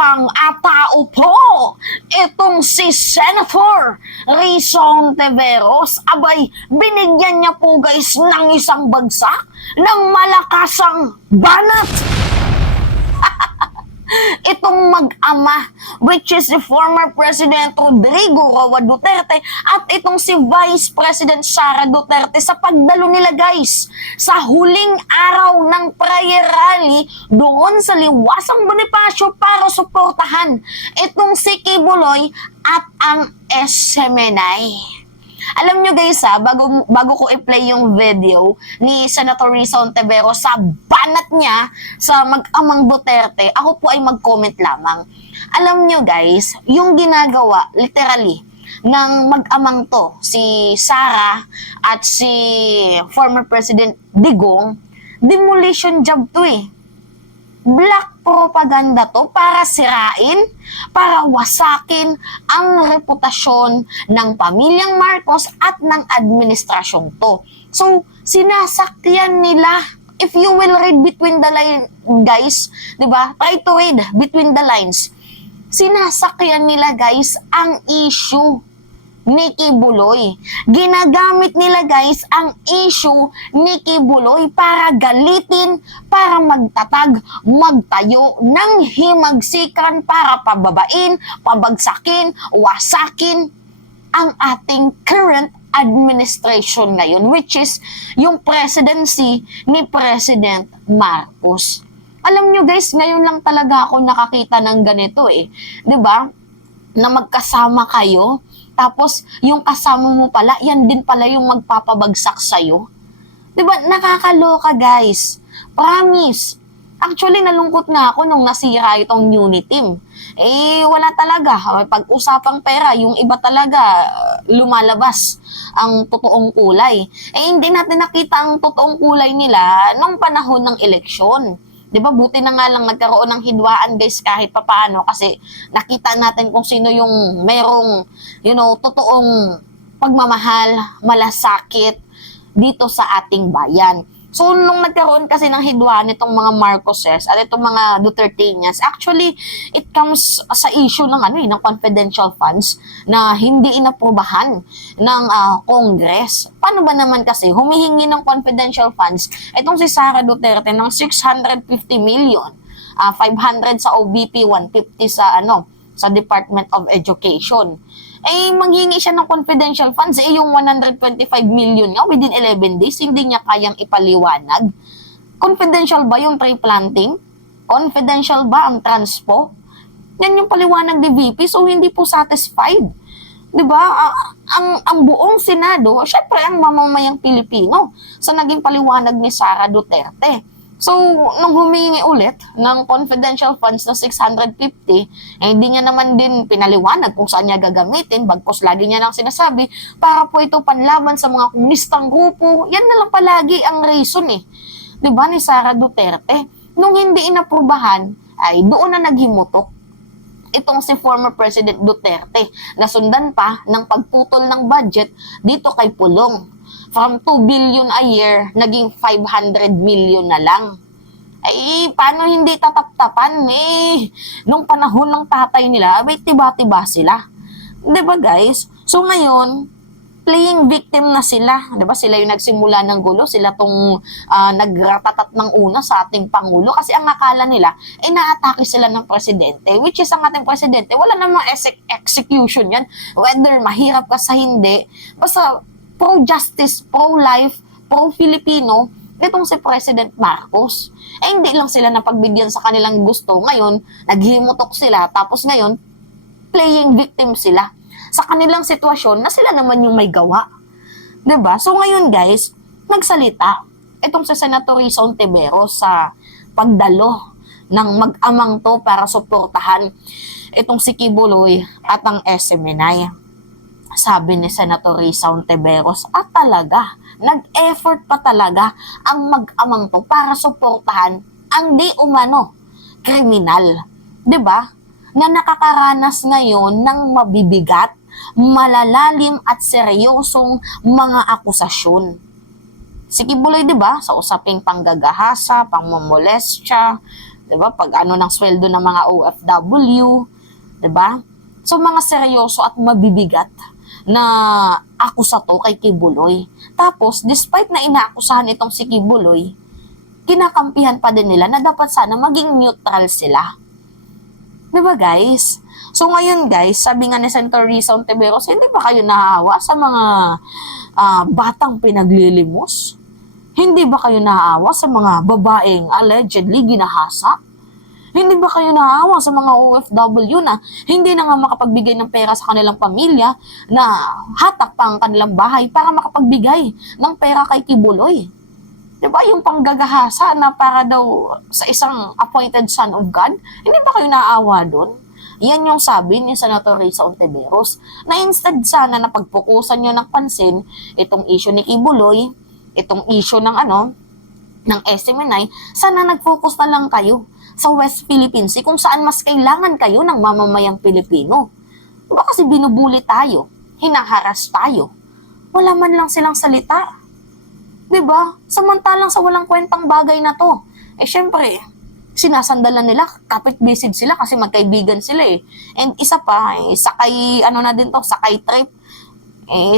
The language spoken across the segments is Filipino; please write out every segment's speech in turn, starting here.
pang-atao po itong si Senator Risa Hontiveros. Abay, binigyan niya po guys ng isang bagsak ng malakasang banat. Itong mag-ama, which is the former President Rodrigo Roa Duterte at itong si Vice President Sara Duterte sa pagdalo nila guys sa huling araw ng prayer rally doon sa Liwasang Bonifacio para suportahan itong si Kibuloy at ang SMNI. Alam nyo guys bago ko i-play yung video ni Senator Risa Hontiveros sa banat niya sa mag-amang Duterte, ako po ay mag-comment lamang. Alam nyo guys, yung ginagawa literally ng mag-amang to, si Sara at si former President Digong, demolition job to eh. Black propaganda to para sirain, para wasakin ang reputasyon ng pamilyang Marcos at ng administrasyong to. So, sinasakyan nila. If you will read between the lines, guys, di ba? Try to read between the lines. Sinasakyan nila, guys, ang issue ni Kibuloy. Ginagamit nila guys ang issue ni Kibuloy para galitin, para magtatag, magtayo ng himagsikan para pababain, pabagsakin, wasakin ang ating current administration ngayon, which is yung presidency ni President Marcos. Alam nyo guys, ngayon lang talaga ako nakakita ng ganito eh. 'Di ba? Na magkasama kayo, tapos yung kasama mo pala, yan din pala yung magpapabagsak sa'yo. Diba? Nakakaloka guys. Promise. Actually, nalungkot na ako nung nasira itong unity team. Eh, wala talaga. Pag-usapang pera, yung iba talaga lumalabas ang totoong kulay. Eh, hindi natin nakita ang totoong kulay nila nung panahon ng eleksyon. 'Di ba? Buti na nga lang nagkaroon ng hidwaan guys kahit papaano kasi nakita natin kung sino yung merong totoong pagmamahal, malasakit dito sa ating bayan. So, nung nagkaroon kasi ng hidwaan itong mga Marcoses at itong mga Duterteñas, actually, it comes sa issue ng ng confidential funds na hindi inaprubahan ng Congress. Paano ba naman kasi humihingi ng confidential funds itong si Sara Duterte ng 650 million, 500 sa OBP, 150 sa Department of Education. Eh, manghingi siya ng confidential funds, yung 125 million nga within 11 days, hindi niya kayang ipaliwanag. Confidential ba yung tree planting? Confidential ba ang transpo? Yan yung paliwanag ni VP, so hindi po satisfied. 'Di ba? Ang buong Senado, syempre ang mamamayang Pilipino sa naging paliwanag ni Sara Duterte. So, nung humingi ulit ng confidential funds na 650, hindi niya naman din pinaliwanag kung saan niya gagamitin, bagkus lagi niya lang sinasabi, para po ito panlaban sa mga komunistang grupo. Yan na lang palagi ang reason eh. 'Di ba ni Sara Duterte? Nung hindi inaprubahan, ay doon na naghimutok itong si former President Duterte. Nasundan pa ng pagputol ng budget dito kay Pulong. From 2 billion a year, naging 500 million na lang. Ay, paano hindi tataptapan? Eh, nung panahon ng tatay nila, abay tiba-tiba sila. 'Di ba guys? So ngayon, playing victim na sila. 'Di ba? Sila yung nagsimula ng gulo. Sila tong nagratatat ng una sa ating Pangulo. Kasi ang akala nila, naatake sila ng presidente. Which is ang ating presidente, wala namang execution yan. Whether mahirap ka sa hindi, basta pro-justice, pro-life, pro-Filipino, itong si President Marcos. Hindi lang sila napagbigyan sa kanilang gusto. Ngayon, naghimutok sila. Tapos ngayon, playing victim sila sa kanilang sitwasyon na sila naman yung may gawa. 'Di ba? So ngayon guys, nagsalita itong si Senator Risa Hontiveros sa pagdalo ng mag-amang to para suportahan itong si Kibuloy at ang SMNI. Sabi ni Senator Risa Hontiveros, at talaga, nag-effort pa talaga ang mag-amang to para suportahan ang di umano kriminal. 'Di ba? Na nakakaranas ngayon ng mabibigat, malalalim at seryosong mga akusasyon. Si Kibuloy, 'di ba, sa usaping panggagahasa, pangmomolestya, 'Di ba? Pag ano ng sweldo ng mga OFW, 'di ba? So mga seryoso at mabibigat na akusato kay Kibuloy. Tapos, despite na inaakusahan itong si Kibuloy, kinakampihan pa din nila na dapat sana maging neutral sila. Diba guys? So ngayon guys, sabi nga ni Senator Risa Ontiveros, hindi ba kayo nahahawa sa mga batang pinaglilimos? Hindi ba kayo nahahawa sa mga babaeng allegedly ginahasa? Hindi ba kayo nahahawa sa mga OFW na hindi na nga makapagbigay ng pera sa kanilang pamilya na hatak pa ang kanilang bahay para makapagbigay ng pera kay Kibuloy? Diba yung panggagahasa na para daw sa isang appointed son of God? Hindi ba kayo naaawa doon? Yan yung sabi ni Senator Risa Ontiveros na instead sana na pagpukusan nyo ng pansin itong issue ni Kibuloy, itong issue ng ng SMNI, sana nag-focus na lang kayo sa West Philippine Sea kung saan mas kailangan kayo ng mamamayang Pilipino. Diba kasi binubuli tayo, hinaharas tayo, wala man lang silang salita. Diba? Samantalang sa walang kwentang bagay na to. Syempre, sinasandalan nila, kapit-bisid sila kasi magkaibigan sila eh. And isa pa, sakay, sakay trip,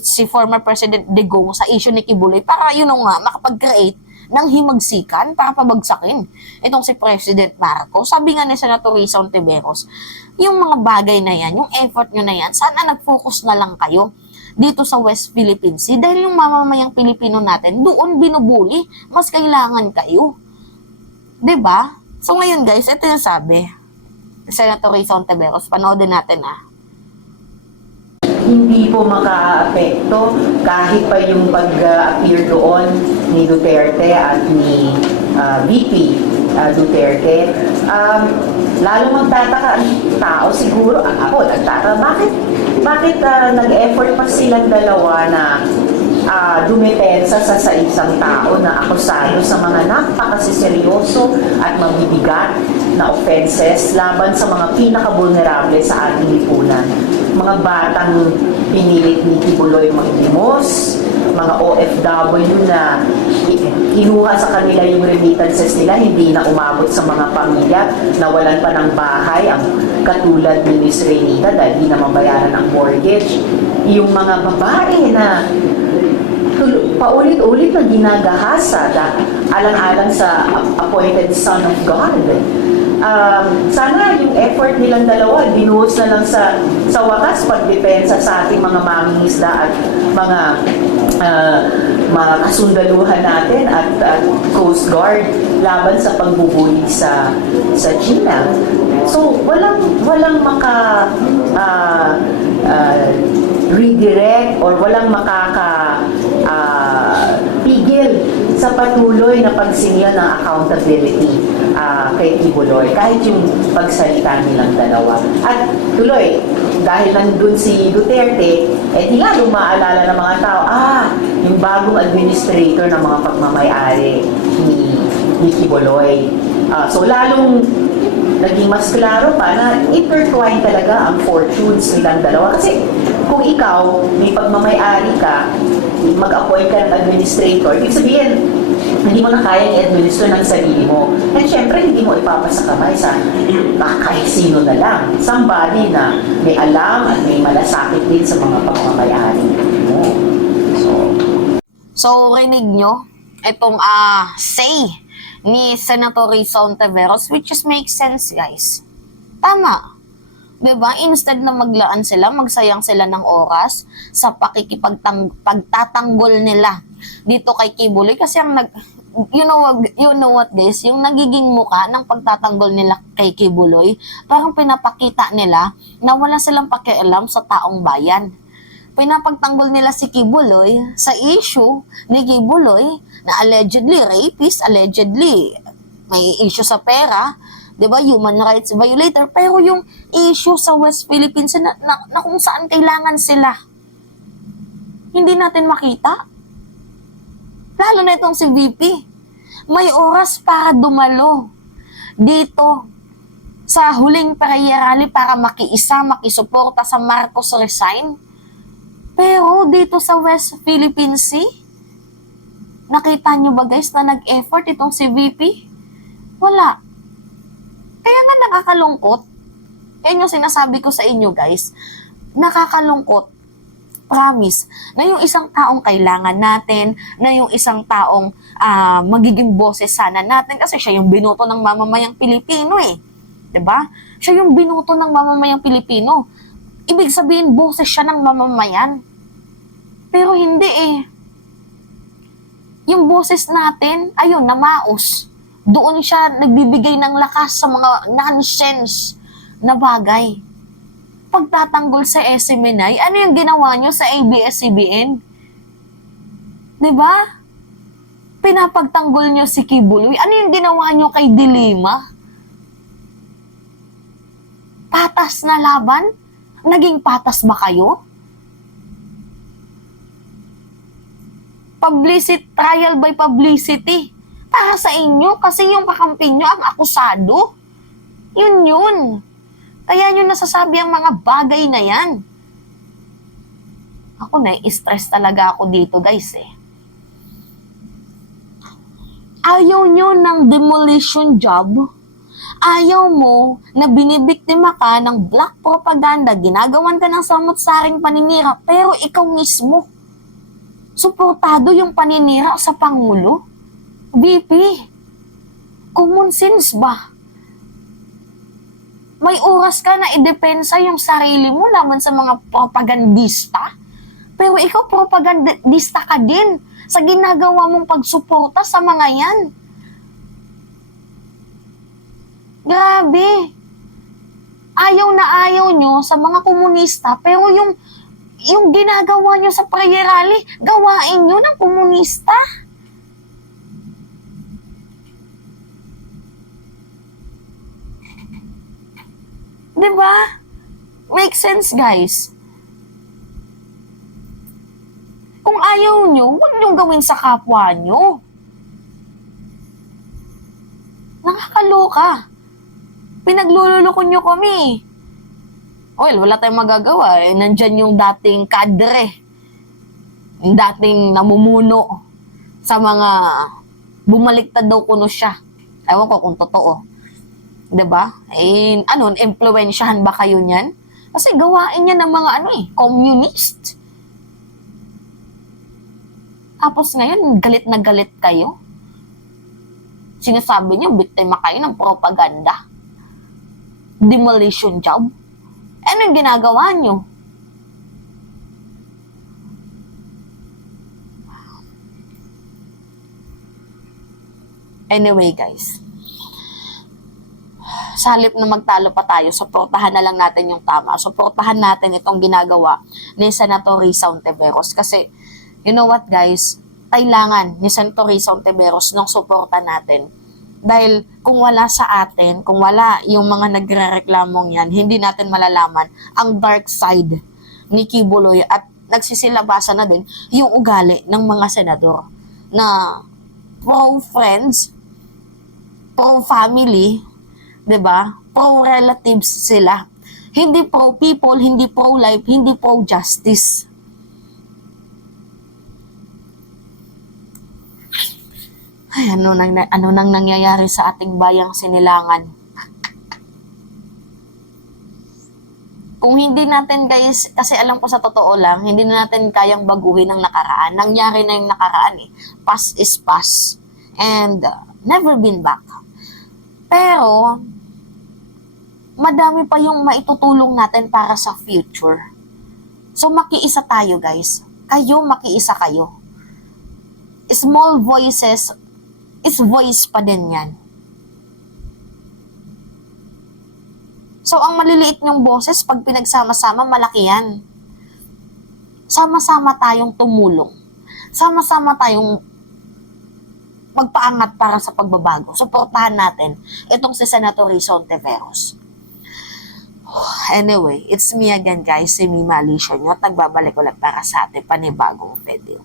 si former President Digong sa issue ni Kibuloy para makapag-create ng himagsikan para pabagsakin itong si President Marcos. Sabi nga ni Senator Risa Ontiveros, yung mga bagay na yan, yung effort nyo na yan, sana nag-focus na lang kayo dito sa West Philippine Sea dahil yung mamamayang Pilipino natin doon binubuli, mas kailangan kayo. 'Di ba? So ngayon guys, ito yung sabi Senator Risa Ontiveros, panoodin natin Hindi po makaapekto kahit pa yung pag-appear doon ni Duterte at ni VP Duterte. Lalo magtataka ang tao siguro, ako nagtataka, bakit nag-effort pa silang dalawa na dumepensa sa isang tao na akusado sa mga napakasiseryoso at mabibigat na offenses laban sa mga pinaka-vulnerable sa ating lipunan. Mga batang pinilit ni Kibuloy maglimos, mga OFW na kinuha sa kanila yung remittances nila, hindi na umabot sa mga pamilya na walan pa ng bahay, ang katulad ni Miss Renita dahil hindi na mabayaran ang mortgage. Yung mga babae na paulit-ulit na ginagahasa alang-alang sa appointed son of God. Sana yung effort nilang dalawa binuhos na lang sa wakas pagdepensa sa ating mga mangingisda at mga kasundaluhan natin at Coast Guard laban sa pagbubuli sa China. So walang maka redirect or walang pigil sa patuloy na pagsingil ng accountability kay Kibuloy, kahit yung pagsalita nilang dalawa. At tuloy, dahil nandun si Duterte, di nga lumaalala ng mga tao, yung bagong administrator ng mga pagmamayari ni Kibuloy. So lalong naging mas klaro pa na intertwine talaga ang fortunes nilang dalawa. Kasi kung ikaw, may pagmamayari ka, mag-appoint ka ng administrator, ibig sabihin, hindi mo na kaya i-administer ng sarili mo. And syempre, hindi mo ipapasa kamay sa kahit sino na lang. Somebody na may alam at may malasakit din sa mga pagmamayari mo. So rinig nyo itong say ni Senator Risa Ontiveros, which is makes sense guys. Tama. Diba? Instead na maglaan sila, magsayang sila ng oras sa pagtatanggol nila dito kay Kibuloy kasi ang you know what guys, yung nagiging muka ng pagtatanggol nila kay Kibuloy, parang pinapakita nila na wala silang pakialam sa taong bayan. Pinapagtanggol nila si Kibuloy sa issue ni Kibuloy na allegedly rapist, allegedly may issue sa pera, 'di ba, human rights violator, pero yung issue sa West Philippines na kung saan kailangan sila, hindi natin makita. Lalo na itong si VP, may oras para dumalo dito sa huling prayer rally para makisuporta sa Marcos resign. Pero dito sa West Philippine Sea, nakita nyo ba guys na nag-effort itong si VP? Wala. Kaya nga nakakalungkot. Yan yung sinasabi ko sa inyo, guys. Nakakalungkot. Promise, na yung isang taong kailangan natin, na yung isang taong magiging boses sana natin, kasi siya yung binoto ng mamamayang Pilipino eh. 'Di ba? Siya yung binoto ng mamamayang Pilipino. Ibig sabihin, boses siya ng mamamayan. Pero hindi eh. Yung boses natin, ayun, namaos. Doon siya nagbibigay ng lakas sa mga nonsense na bagay. Pagtatanggol sa SMNI, ano yung ginawa nyo sa ABS-CBN? Diba? Pinapagtanggol nyo si Kibuloy. Ano yung ginawa nyo kay Dilima? Patas na laban? Naging patas ba kayo? Publicity, trial by publicity. Para sa inyo, kasi yung kakampi nyo ang akusado. Yun. Kaya nyo nasasabi ang mga bagay na yan. Ako na-stress talaga ako dito, guys eh. Ayaw nyo ng demolition job. Ayaw mo na binibiktima ka ng black propaganda, ginagawan ka ng samot-saring paninira, pero ikaw mismo, suportado yung paninira sa Pangulo. VP, common sense ba? May oras ka na idepensa yung sarili mo laban sa mga propagandista. Pero ikaw propagandista ka din sa ginagawa mong pagsuporta sa mga yan. Grabe. Ayaw na ayaw nyo sa mga komunista, pero yung ginagawa nyo sa prayer rally, gawain nyo ng komunista. Diba? Make sense, guys. Kung ayaw nyo, huwag nyo gawin sa kapwa nyo. Nakakaloka. Pinaglululoko nyo kami. Well, wala tayong magagawa. Nandyan yung dating kadre. Yung dating namumuno sa mga bumaliktad daw kuno siya. Ewan ko kung totoo. 'Di ba? Eh, impluwensyahan ba kayo niyan? Kasi gawain niya ng mga communist. Tapos ngayon, galit na galit kayo. Sinasabi niyo, biktima kayo ng propaganda. Demolition job. Anong ginagawa niyo? Anyway, guys. Sa halip na magtalo pa tayo, suportahan na lang natin yung tama. Suportahan natin itong ginagawa ni Senator Risa Hontiveros. Kasi, you know what guys, kailangan ni Senator Risa Hontiveros ng suporta natin. Dahil kung wala sa atin, kung wala yung mga nagre-reklamong yan, hindi natin malalaman ang dark side ni Kibuloy at nagsisilabasan na din yung ugali ng mga senador na pro-friends, pro-family, 'di ba? Pro-relatives sila. Hindi pro-people, hindi pro-life, hindi pro-justice. Ay, ano nang nangyayari sa ating bayang Sinilangan? Kung hindi natin, guys, kasi alam ko sa totoo lang, hindi na natin kayang baguhin ang nakaraan. Nangyari na yung nakaraan eh. Past is past. And never been back. Pero, madami pa yung maitutulong natin para sa future. So, makiisa tayo, guys. Kayo, makiisa kayo. Small voices is voice pa din yan. So, ang maliliit nyong boses, pag pinagsama-sama, malaki yan. Sama-sama tayong tumulong. Sama-sama tayong magpaangat para sa pagbabago. Suportahan natin itong si Senator Risa Hontiveros. Anyway, it's me again guys, si Mima Alicia nyo at nagbabalik ulit para sa ating panibagong video.